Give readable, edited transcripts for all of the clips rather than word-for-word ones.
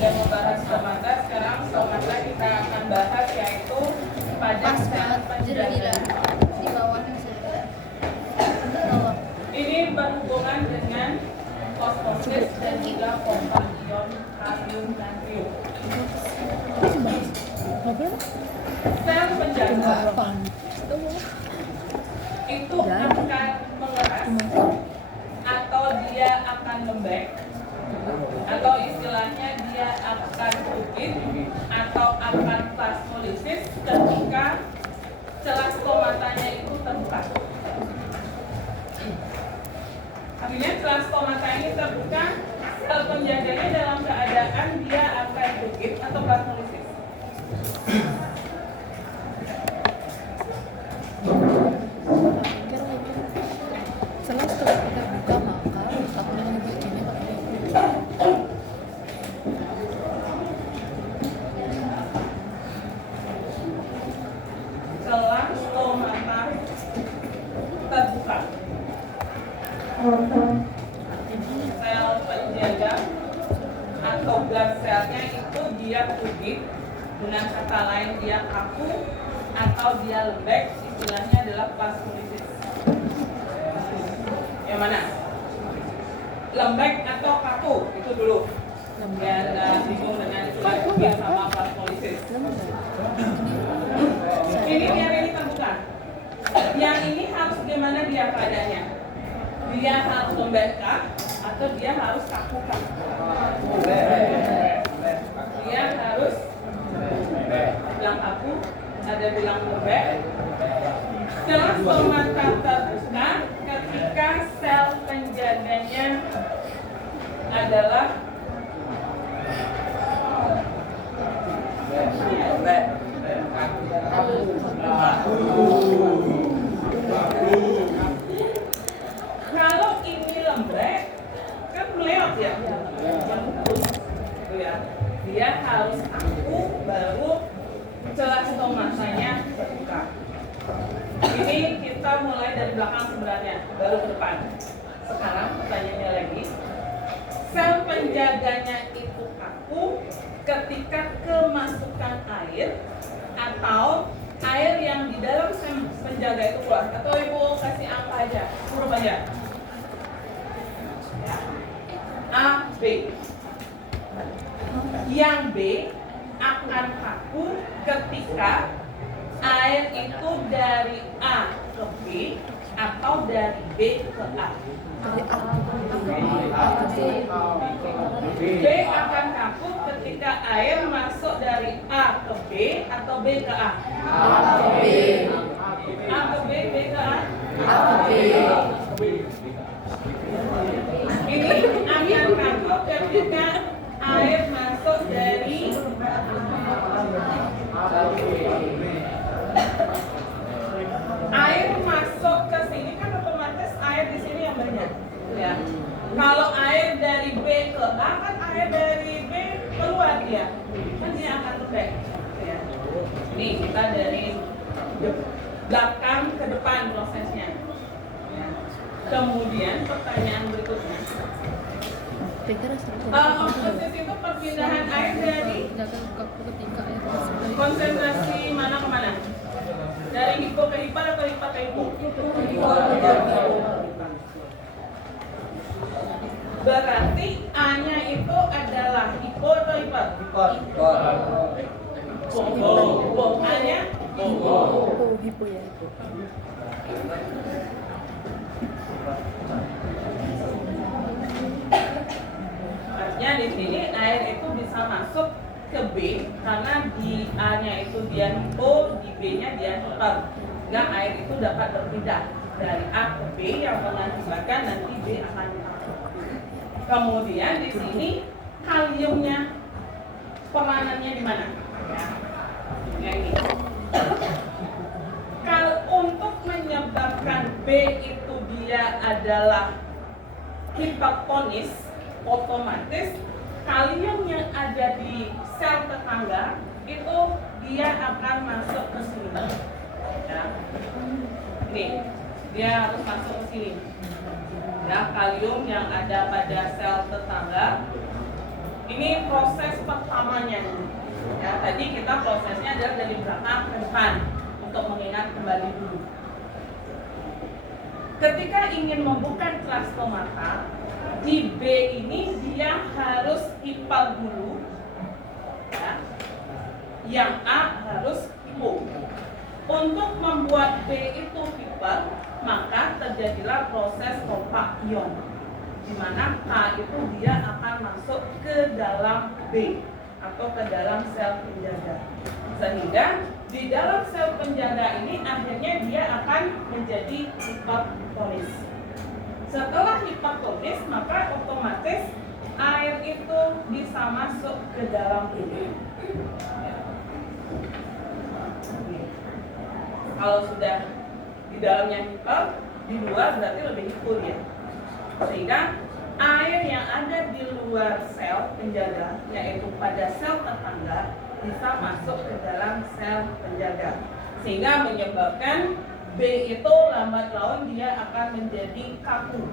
Yang membahas stomata, sekarang stomata kita akan bahas yaitu pada sel penjagaan. Di bawahnya saya. Ini berhubungan dengan osmosis dan juga pompa ion kalium natrium. Sel penjaga itu akan mengeras atau dia akan lembek, atau istilahnya dia akan bukit atau akan plasmolisis ketika celah stomatanya itu terbuka. Artinya celah stomata ini terbuka, sel penjaganya dalam keadaan dia akan bukit atau plasmolisis. Setelah kita buka maka aku dengan begini Celah stomata terbuka. Sel penjaga atau blood cell-nya itu dia bukit, dengan kata lain dia kaku atau dia lembek, istilahnya adalah plasmolisis. Yang mana? Lembek atau kaku? Itu dulu. Biar bingung dengan istilah bukit sama plasmolisis. Ini biar ini terbuka. Yang ini harus gimana dia keadaannya? Dia harus lembek kah? Atau dia harus kaku kah? Dia harus bilang kaku, ada bilang lembek. Celah stomata terbuka ketika sel penjaganya adalah kalau ini lembek kan meleot ya, dia harus kaku baru celah stomatanya terbuka. Ini kita mulai dari belakang sebenarnya, baru ke depan. Sekarang pertanyaannya lagi, sel penjaganya itu kaku ketika kemasukan air atau air yang di dalam sel penjaga itu keluar. Atau ibu kasih angka aja, huruf aja. A, B. Yang B akan kaku ketika air itu dari A ke B atau dari B ke A. B akan kaku ketika air masuk dari A ke B atau B ke A. A ke B, B ke A. Ini akan kaku ketika air masuk dari air masuk ke sini kan otomatis air di sini yang banyak, ya. Kalau air dari B ke A kan air dari B keluar dia, kan dia akan lembek, ya. Nih kita dari belakang ke depan prosesnya. Ya. Kemudian pertanyaan berikutnya. Proses itu perpindahan air dari konsentrasi mana ke mana? Dari hipo ke hipar atau hipar ke hipo? Berarti A-nya itu adalah hipo atau hipar? Hipo. A-nya? Hipo ya. Artinya di sini air itu bisa masuk ke B karena di A-nya itu dia hipo, di B-nya dia hipar. Sehingga air itu dapat berpindah dari A ke B yang mengakibatkan nanti B akan kaku. Kemudian di sini kaliumnya peranannya di mana? Ya, ini. Kalau untuk menyebabkan B itu dia adalah hipertonis, otomatis kalium yang ada di sel tetangga itu dia akan masuk ke sini. Ya. Nih, dia harus masuk ke sini. Ya, kalium yang ada pada sel tetangga Ini proses pertamanya. Ya, tadi kita prosesnya adalah dari belakang ke depan untuk mengingat kembali dulu. Ketika ingin membuka celah stomata, di B ini dia harus hiper dulu, ya. Yang A harus hipo. Untuk membuat B itu hiper, maka terjadilah proses kompak ion, di mana K itu dia akan masuk ke dalam B atau ke dalam sel penjaga, sehingga di dalam sel penjaga ini akhirnya dia akan menjadi hipertonis. Setelah hipertonis, maka otomatis air itu bisa masuk ke dalam ini. Kalau sudah di dalamnya hiper, di luar berarti lebih hipo ya. Sehingga air yang ada di luar sel penjaga, yaitu pada sel tetangga, bisa masuk ke dalam sel penjaga, sehingga menyebabkan B itu lambat laun dia akan menjadi kaku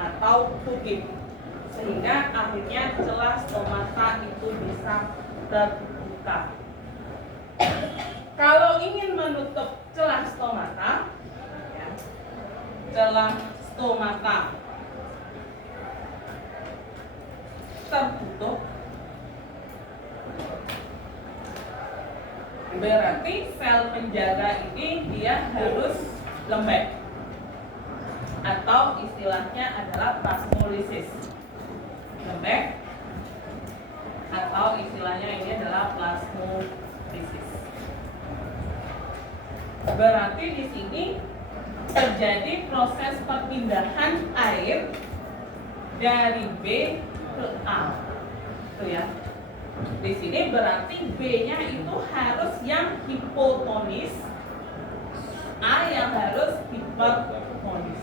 atau tutup, sehingga akhirnya celah stomata itu bisa terbuka. Kalau ingin menutup celah stomata, ya, celah stomata tertutup, berarti sel penjaga ini dia harus lembek, atau istilahnya adalah plasmolisis. Lembek, atau istilahnya ini adalah plasmolisis. Berarti di sini terjadi proses perpindahan air dari B ke A. Tuh ya. Di sini berarti B-nya itu harus yang hipotonis, A yang harus hipertonis.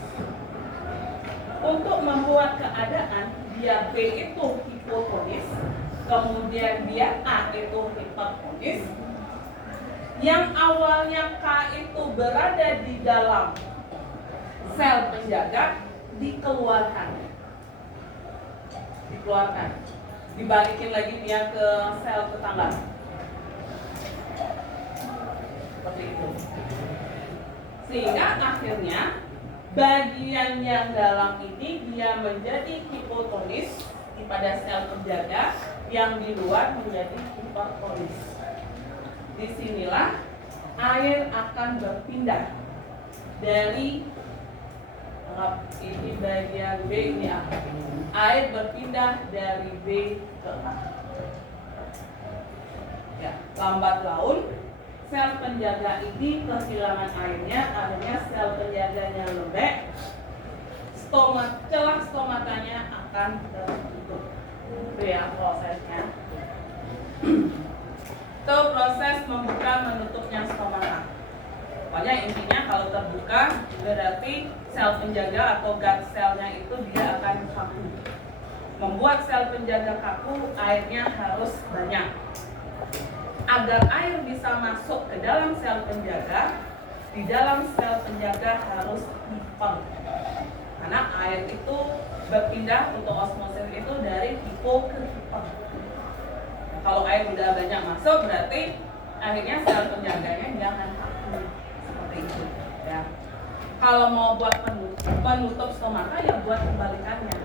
Untuk membuat keadaan dia B itu hipotonis, kemudian dia A itu hipertonis, yang awalnya K itu berada di dalam sel penjaga dikeluarkan, dibalikin lagi dia ke sel tetangga, seperti itu. Sehingga akhirnya bagian yang dalam ini dia menjadi hipotonis pada sel penjaga, yang di luar menjadi hipertonis. Disinilah air akan berpindah dari ini bagian B ini A. Air berpindah dari B ke A. Ya, lambat laun sel penjaga ini kehilangan airnya, akhirnya sel penjaganya lembek, celah stomatanya akan tertutup. Itu ya prosesnya. Itu proses membuka menutupnya stomata. Pokoknya intinya kalau terbuka berarti sel penjaga atau guard selnya itu dia akan kaku. Membuat sel penjaga kaku, airnya harus banyak. Agar air bisa masuk ke dalam sel penjaga, di dalam sel penjaga harus hiper. Karena air itu berpindah untuk osmosis itu dari hipo ke hiper. Kalau air udah banyak masuk, berarti akhirnya sel penjaganya jangan kaku, seperti itu. Ya. Kalau mau buat penutup stomata, ya buat kebalikannya.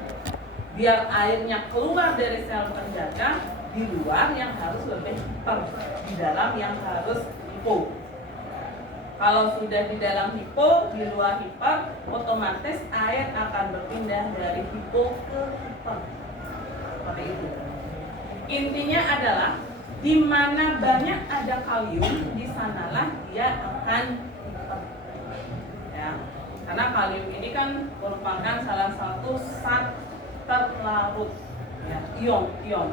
Biar airnya keluar dari sel penjaga, di luar yang harus lebih hiper, di dalam yang harus hipo. Kalau sudah di dalam hipo, di luar hiper, otomatis air akan berpindah dari hipo ke hiper. Seperti itu. Intinya adalah di mana banyak ada kalium, di sanalah dia akan hiper. Ya. Karena kalium ini kan merupakan salah satu zat terlarut, ya, ion.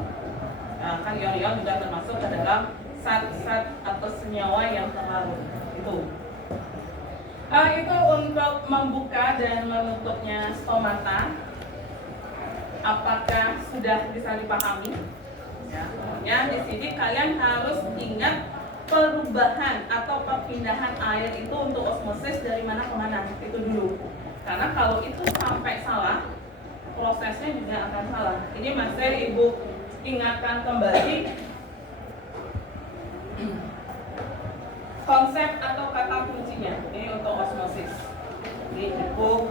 Nah, kan ion-ion juga termasuk ke dalam zat-zat atau senyawa yang terlarut. Itu untuk membuka dan menutupnya stomata. Apakah sudah bisa dipahami? Ya, di sini kalian harus ingat perubahan atau perpindahan air itu untuk osmosis dari mana ke mana, itu dulu. Karena kalau itu sampai salah, prosesnya juga akan salah. Ini masih Ibu ingatkan kembali konsep atau kata kuncinya. Ini untuk osmosis. Ini hipo,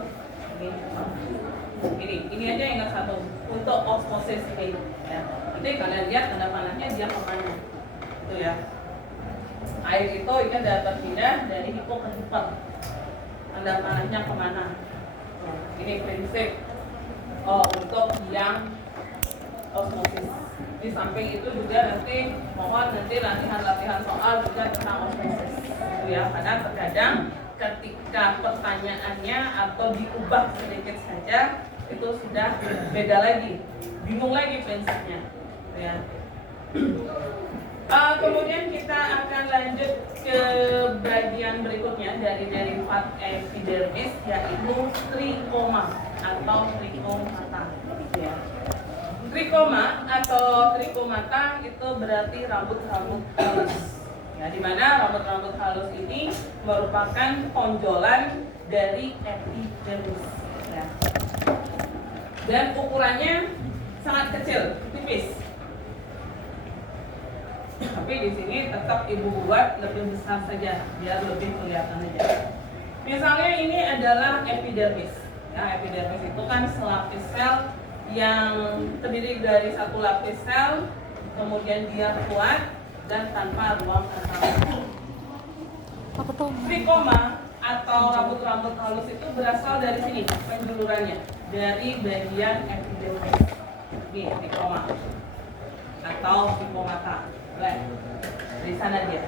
ini aja ingat satu untuk osmosis ini. Ya. Nanti kalian lihat tanda panahnya dia kemana, itu ya. Air itu dapat pindah dari hipo ke hiper. Tanda panahnya kemana? Ini prinsip untuk yang osmosis. Di samping itu juga nanti mohon latihan soal juga tentang osmosis, gitu ya. Karena terkadang ketika pertanyaannya atau diubah sedikit saja itu sudah beda lagi, bingung lagi prinsipnya, gitu ya. Kemudian kita akan lanjut ke bagian berikutnya dari derivat epidermis, yaitu trikoma atau trikomata, gitu ya. Trikoma atau trikomata itu berarti rambut-rambut halus. Ya, di mana rambut-rambut halus ini merupakan tonjolan dari epidermis. Ya. Dan ukurannya sangat kecil, tipis. Tapi di sini tetap ibu buat lebih besar saja, biar lebih kelihatan aja. Misalnya ini adalah epidermis. Ya, epidermis itu kan selapis sel yang terdiri dari satu lapis sel, kemudian dia kuat dan tanpa ruang antara. Trikoma atau rambut-rambut halus itu berasal dari sini penjulurannya, dari bagian epidermis. Ini trikoma atau trikomata. Dari sana dia.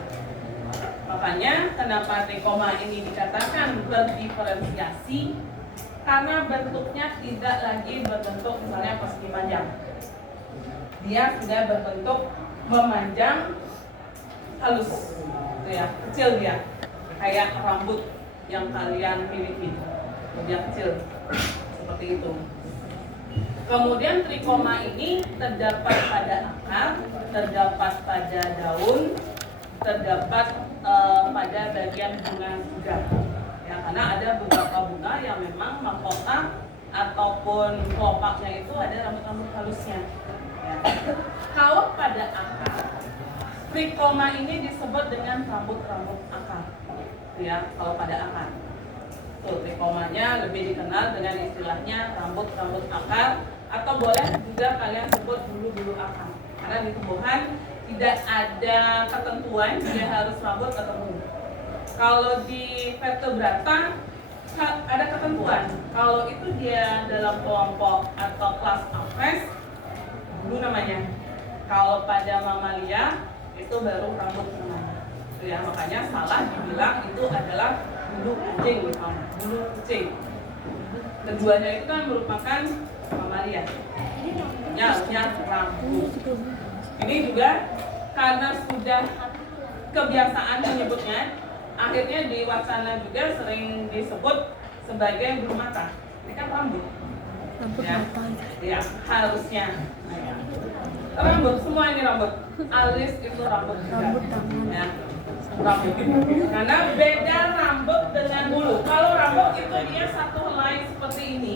Makanya kenapa trikoma ini dikatakan berdiferensiasi, karena bentuknya tidak lagi berbentuk misalnya persegi panjang. Dia sudah berbentuk memanjang halus, gitu ya, kecil dia, kayak rambut yang kalian miliki, dia kecil seperti itu. Kemudian trikoma ini terdapat pada akar, terdapat pada daun, terdapat pada bagian bunga juga. Ya, karena ada beberapa bunga yang memang mahkota ataupun kelopaknya itu ada rambut-rambut halusnya. Ya. Kalau pada akar, trikoma ini disebut dengan rambut-rambut akar. Ya, kalau pada akar. Tuh, trikomanya lebih dikenal dengan istilahnya rambut-rambut akar, atau boleh juga kalian sebut bulu-bulu akar. Karena di tumbuhan tidak ada ketentuan dia harus rambut tertentu. Kalau di vertebrata ada ketentuan. Kalau itu dia dalam kelompok atau kelas Aphes, bulu namanya. Kalau pada mamalia itu baru rambut namanya. Itu ya, makanya salah dibilang itu adalah bulu kucing, bulu kucing. Keduanya itu kan merupakan mamalia. Ya, rambut. Ini juga karena sudah kebiasaan menyebutnya, akhirnya di Watsana juga sering disebut sebagai bulu mata. Ini kan rambut. Rambut Ya, mata. ya harusnya. Rambut, semua ini rambut. Alis itu rambut juga. Rambut tangan. Ya, rambut. Karena beda rambut dengan bulu. Kalau rambut itu dia satu helai seperti ini.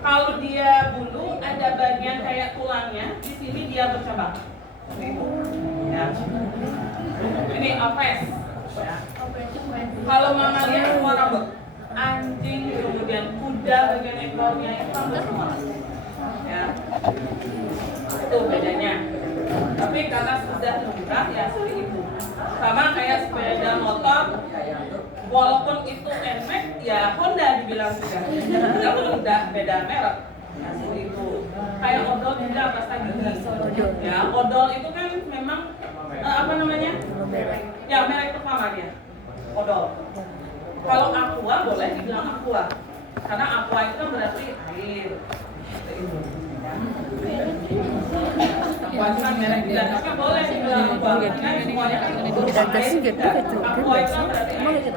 Kalau dia bulu ada bagian kayak tulangnya, di sini dia bercabang. Ya. Ini Aphes. Ya. Kalau mamalia semua rambut. Anjing, kemudian kuda bagian ekornya itu rambut semua. Ya. Itu bedanya. Tapi karena sudah lumrah ya seperti itu. Sama kayak sepeda motor, walaupun itu NMAX ya Honda dibilang juga. Kalau udah beda merek. Ya seperti itu. Kayak odol juga apa lagi? Ya odol itu kan memang apa namanya? Ya merek pertama dia. Odol. Kalau aqua boleh dibilang aqua. Karena aqua itu kan berarti air. Aqua itu kan merek juga, tapi boleh dibilang aqua. Karena semuanya kan air juga. Aqua itu kan berarti air.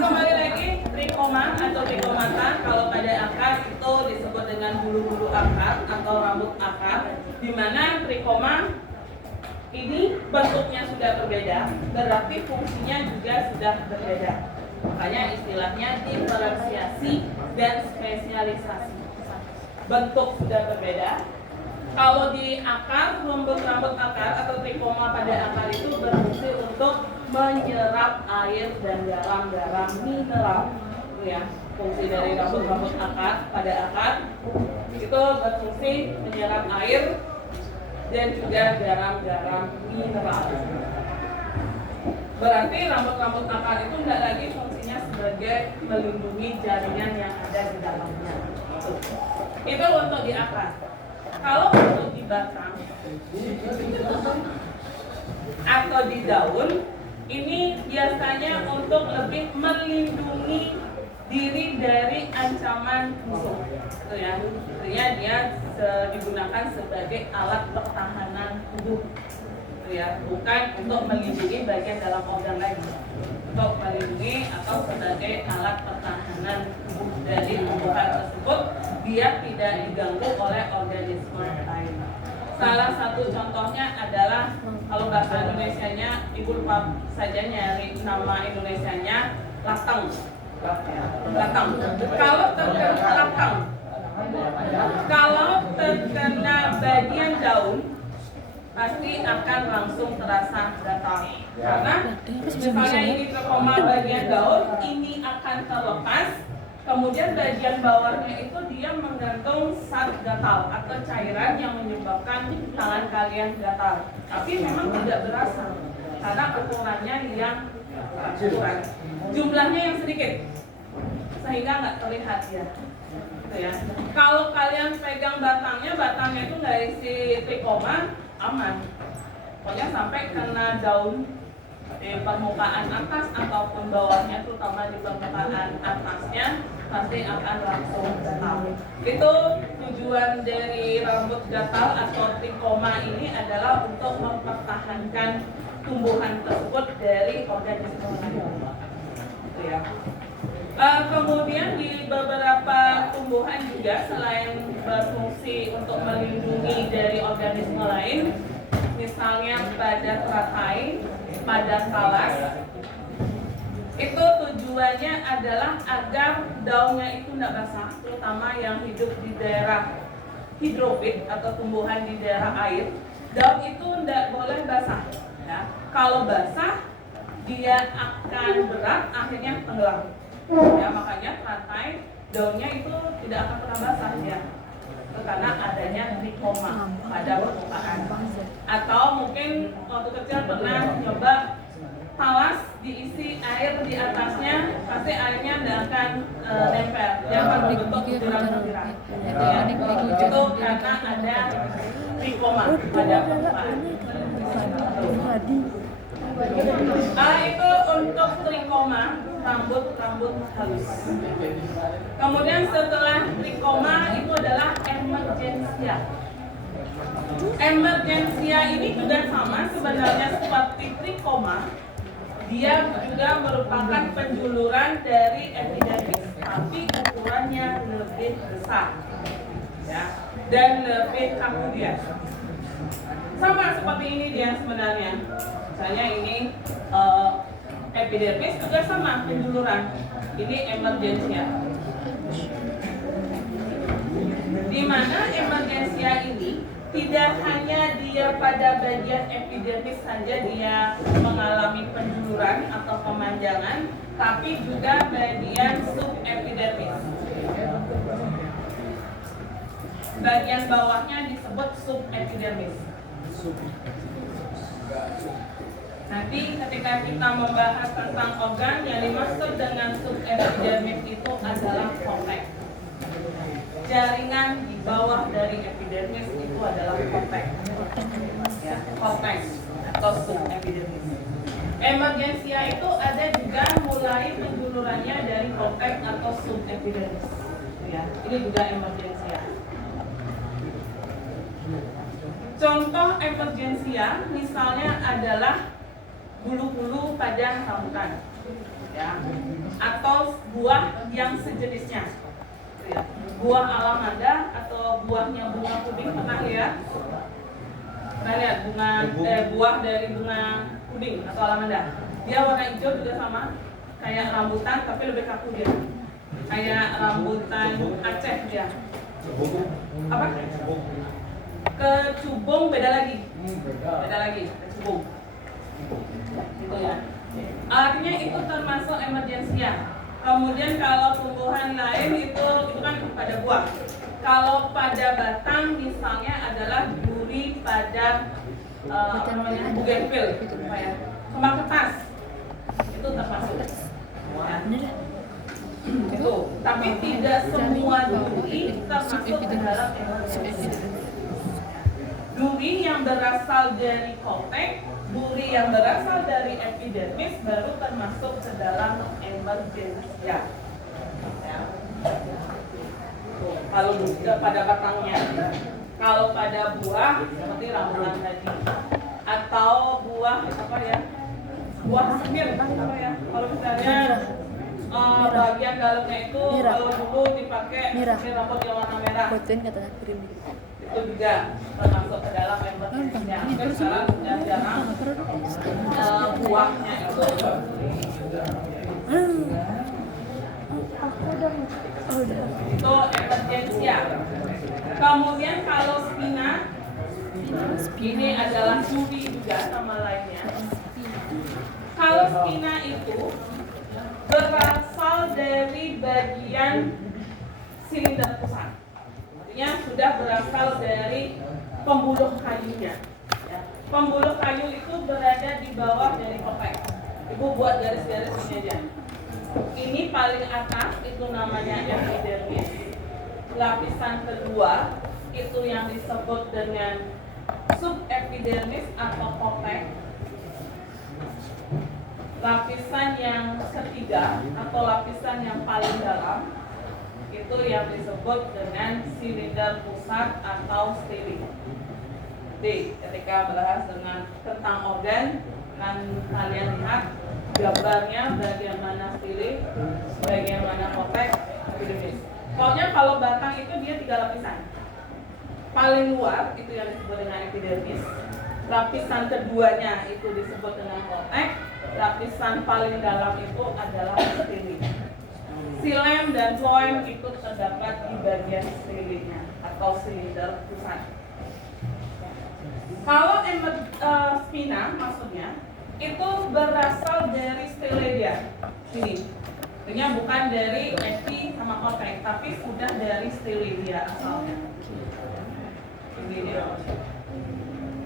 Kembali lagi, trikoma atau trikomata kalau pada akar itu disebut dengan bulu-bulu akar atau rambut akar, di mana trikoma ini bentuknya sudah berbeda, berarti fungsinya juga sudah berbeda. Makanya istilahnya diferensiasi dan spesialisasi. Bentuk sudah berbeda, Kalau di akar, rambut akar atau trikoma pada akar itu berfungsi untuk menyerap air dan garam-garam mineral. Itu ya, fungsi dari rambut akar pada akar itu berfungsi menyerap air dan juga garam-garam mineral. Berarti rambut akar itu tidak lagi fungsinya sebagai melindungi jaringan yang ada di dalamnya. Itu untuk di akar. Kalau untuk di batang atau di daun, ini biasanya untuk lebih melindungi diri dari ancaman musuh. Itu ya, artinya dia digunakan sebagai alat pertahanan tubuh. Itu ya, bukan untuk melindungi bagian dalam organ lagi. Untuk melindungi atau sebagai alat pertahanan tubuh dari tumbuhan tersebut biar tidak diganggu oleh organisme lain. Salah satu contohnya adalah kalau bahasa Indonesianya, Ibu lupa saja nyari nama Indonesianya, latang. Latang. Kalau terkena bagian daun, pasti akan langsung terasa gatal. Karena misalnya ini trikoma bagian daun, ini akan terlepas. Kemudian bagian bawahnya itu dia menggantung zat gatal atau cairan yang menyebabkan tangan kalian gatal. Tapi memang tidak berasa karena ukurannya yang kurang, jumlahnya yang sedikit sehingga nggak terlihat ya. Gitu ya. Kalau kalian pegang batangnya itu nggak isi trikoma, aman. Pokoknya sampai kena daun di permukaan atas ataupun bawahnya, terutama di permukaan atasnya pasti akan langsung gatal. Itu tujuan dari rambut gatal atau trikoma ini adalah untuk mempertahankan tumbuhan tersebut dari organisme lain. Gitu ya. Kemudian di beberapa tumbuhan juga selain berfungsi untuk melindungi dari organisme lain, misalnya pada teratai, pada talas, itu tujuannya adalah agar daunnya itu tidak basah, terutama yang hidup di daerah hidrofit atau tumbuhan di daerah air. Daun itu tidak boleh basah. Ya. Kalau basah, dia akan berat, akhirnya tenggelam. Ya, makanya teratai daunnya itu tidak akan pernah basah ya. Karena adanya trikoma pada permukaan. Atau mungkin waktu kecil pernah nyoba talas diisi air di atasnya, pasti airnya tidak akan nempel, dia akan membentuk butiran-butiran. Itu karena ada trikoma pada permukaan. Itu untuk trikoma, rambut halus. Kemudian setelah trikoma itu adalah emergensia. Emergensia ini juga sama sebenarnya seperti trikoma. Dia juga merupakan penjuluran dari epidermis, tapi ukurannya lebih besar, ya, dan lebih kaku dia. Sama seperti ini dia sebenarnya. Misalnya ini epidermis juga sama penjuluran. Ini emergensia. Di mana emergensia ini tidak hanya dia pada bagian epidermis saja dia mengalami penjuluran atau pemanjangan, tapi juga bagian subepidermis. Bagian bawahnya disebut subepidermis. Nanti ketika kita membahas tentang organ, yang dimaksud dengan subepidermis itu adalah korteks. Jaringan di bawah dari epidermis itu adalah korteks, ya, korteks atau subepidermis. Emergensia itu ada juga mulai penjulurannya dari korteks atau subepidermis. Ya, ini juga emergensia. Contoh emergensia misalnya adalah bulu-bulu pada rambutan, ya, atau buah yang sejenisnya. Ya. Buah alamanda atau buahnya bunga puding, pernah lihat? Pernah lihat buah dari bunga puding atau alamanda? Dia warna hijau juga sama, kayak rambutan tapi lebih kaku dia. Kayak rambutan Aceh dia. Apa? Kecubung beda lagi. Beda lagi, kecubung. Gitu ya. Artinya itu termasuk emergensia. Kemudian kalau tumbuhan lain itu kan pada buah. Kalau pada batang misalnya adalah duri pada bougainville, ya. Kembang kertas itu termasuk. Ya. Itu, tapi tidak semua duri termasuk ke dalam emergensia. Duri yang berasal dari kotek, duri yang berasal dari epidermis baru termasuk ke dalam emergensia. Ya. Kalau pada batangnya, kalau pada buah seperti rambutan tadi, atau buah apa ya, buah semir apa ya, kalau misalnya bagian dalamnya itu kalau dulu dipakai semir rambut yang warna merah, itu juga termasuk ke dalam emergensia. Mungkin sekarang sudah jarang buahnya itu itu emergensia. Kemudian kalau spina, ini adalah duri juga nama lainnya. Kalau spina itu berasal dari bagian silinder pusat, artinya sudah berasal dari pembuluh kayunya. Ya. Pembuluh kayu itu berada di bawah dari kotek. Ibu buat garis-garis ini aja. Ini paling atas itu namanya epidermis. Lapisan kedua itu yang disebut dengan subepidermis atau kotek. Lapisan yang ketiga atau lapisan yang paling dalam itu yang disebut dengan silinder pusat atau stele. Jadi ketika bahas tentang organ, kan kalian lihat gambarnya bagaimana stele, bagaimana kotek, epidermis. Pokoknya kalau batang itu dia 3 lapisan. Paling luar itu yang disebut dengan epidermis. Lapisan keduanya itu disebut dengan kotek. Lapisan paling dalam itu adalah stele. Xilem dan floem itu terdapat di bagian stelenya atau silinder pusat. Kalau spina maksudnya itu berasal dari stele dia. Ini. Artinya bukan dari epi sama kotek, tapi sudah dari stele dia asalnya. Ini dia.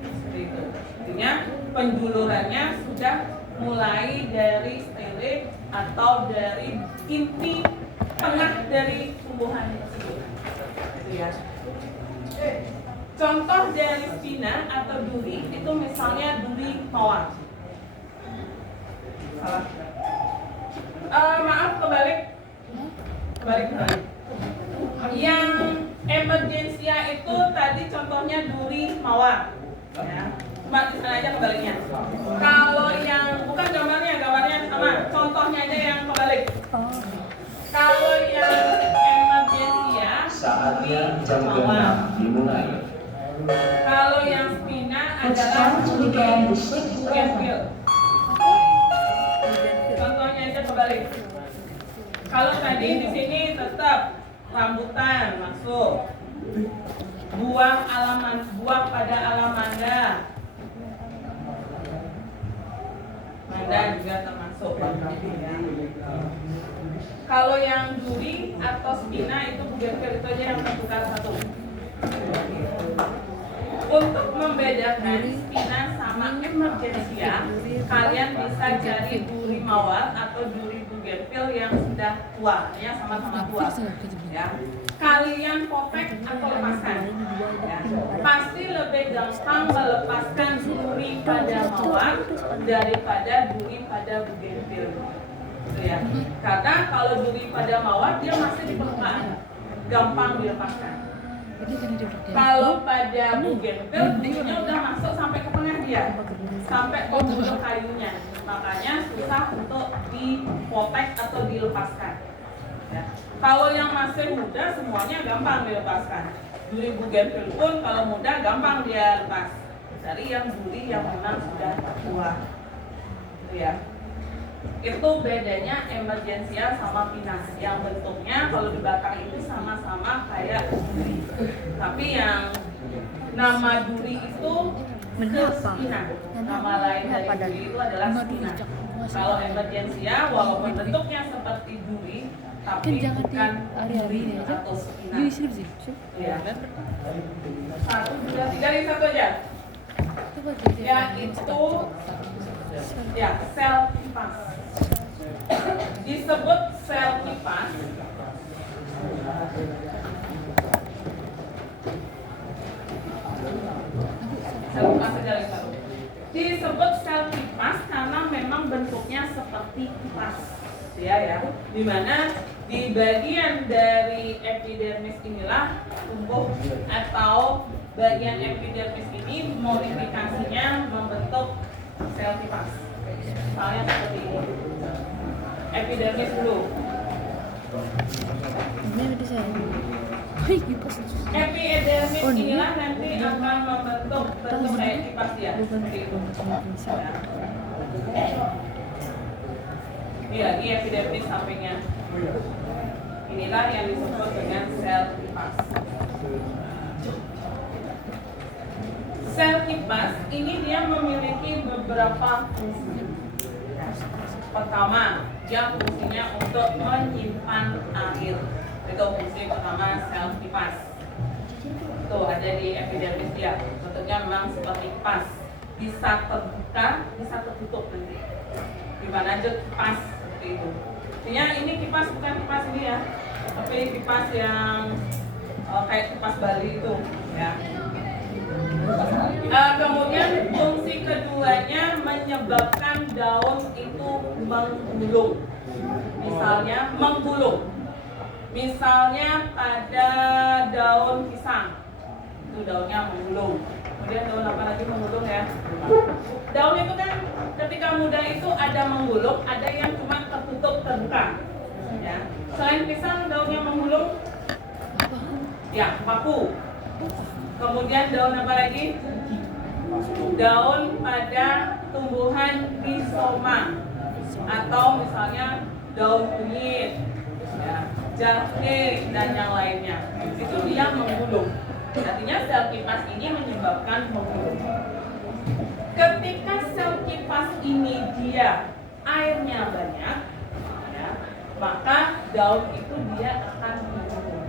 Seperti itu. Artinya penjulurannya sudah mulai dari stele atau dari inti tengah dari tumbuhan tersebut. Ya. Contoh dari spina atau duri itu misalnya duri mawar. Salah. Maaf, kebalik. Yang emergensia itu tadi contohnya duri mawar. Ya. Cuma di sana aja kebaliknya. Kalau yang bukan gambarnya sama. Contohnya aja yang kebalik. Kalau yang emergensia saatnya jam 6 dimulai. Kalau yang spina adalah bougainville. Contohnya aja kebalik. Kalau tadi di sini tetap rambutan masuk, buah pada alamanda, manda juga termasuk. Kalau yang duri atau spina itu bougainville itu aja yang tertukar satu. Untuk membedakan spina sama emergensia, kalian bisa cari duri mawar atau duri bougainville yang sudah tua, ya sama-sama tua. Ya. Kalian potek atau lepaskan. Ya. Pasti lebih gampang melepaskan duri pada mawar daripada duri pada bougainville. Ya. Karena kalau duri pada mawar dia masih di permukaan, gampang dilepaskan. Kalau pada bougainville durinya udah masuk sampai ke tengah dia, sampai pembuluh kayunya, makanya susah untuk dipotek atau dilepaskan. Ya. Kalau yang masih muda semuanya gampang dilepaskan. Duri bougainville pun kalau muda gampang dia lepas. Dari yang duri yang memang sudah tua. Gitu ya. Itu bedanya emergensia sama pinah. Yang bentuknya kalau di belakang itu sama-sama kayak duri. Tapi yang Nama duri itu spina. Nama lain dari duri itu adalah spina. Kalau emergensia, walaupun bentuknya seperti duri, tapi bukan duri atau spina. Ya. 1, 2, 3, ini satu aja. Yaitu ya sel kipas. Disebut sel kipas disebut sel kipas karena memang bentuknya seperti kipas, ya. Dimana di bagian dari epidermis inilah tumbuh atau bagian epidermis ini modifikasinya membentuk sel kipas. Misalnya seperti ini. Epidermis dulu. Epidermis inilah nanti akan membentuk bentuk kayak kipas ya. Seperti itu. Ini lagi epidermis sampingnya. Inilah yang disebut dengan sel kipas. Sel kipas ini dia memiliki beberapa fungsi. Pertama, dia fungsinya untuk menyimpan air. Itu fungsi pertama sel kipas. Tuh ada di epidermis dia. Bentuknya memang seperti kipas. Bisa terbuka, bisa tertutup nanti. Dimana aja kipas seperti itu. Artinya ini kipas bukan kipas ini ya, tapi kipas yang kayak kipas Bali itu ya. Kemudian fungsi keduanya menyebabkan daun itu menggulung. Misalnya menggulung. Misalnya pada daun pisang, itu daunnya menggulung. Kemudian daun apa lagi menggulung ya? Daun itu kan ketika muda itu ada menggulung, ada yang cuma tertutup terbuka. Ya. Selain pisang daunnya menggulung, ya paku. Kemudian daun apa lagi? Daun pada tumbuhan rhizoma atau misalnya daun kunyit, ya, jahe dan yang lainnya. Itu dia menggulung. Artinya sel kipas ini menyebabkan menggulung. Ketika sel kipas ini dia airnya banyak, ya, maka daun itu dia akan menggulung.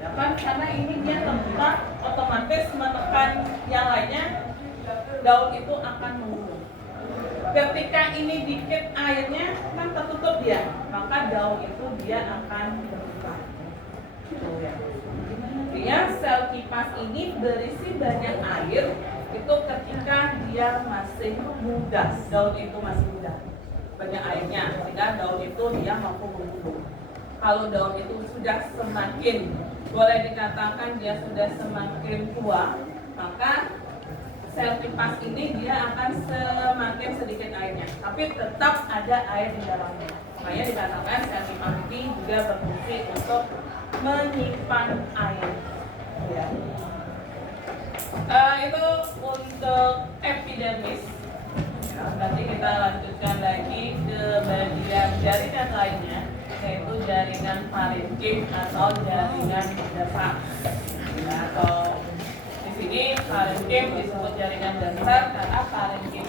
Ya kan? Karena ini dia terbuka, otomatis menekan yang lainnya, daun itu akan menggulung. Ketika ini dikit airnya kan tertutup dia, maka daun itu dia akan terbuka. Artinya sel kipas ini berisi banyak air itu ketika dia masih muda, daun itu masih muda, banyak airnya, sehingga daun itu dia mampu menggulung. Kalau daun itu sudah semakin, boleh dikatakan dia sudah semakin tua, maka sel kipas ini dia akan semakin sedikit airnya, tapi tetap ada air di dalamnya. Makanya dikatakan sel kipas ini juga berfungsi untuk menyimpan air. Ya. Itu untuk epidermis. Nanti kita lanjutkan lagi ke bagian jaringan lainnya, yaitu jaringan parenkim atau jaringan dasar. Atau di sini parenkim disebut jaringan dasar karena parenkim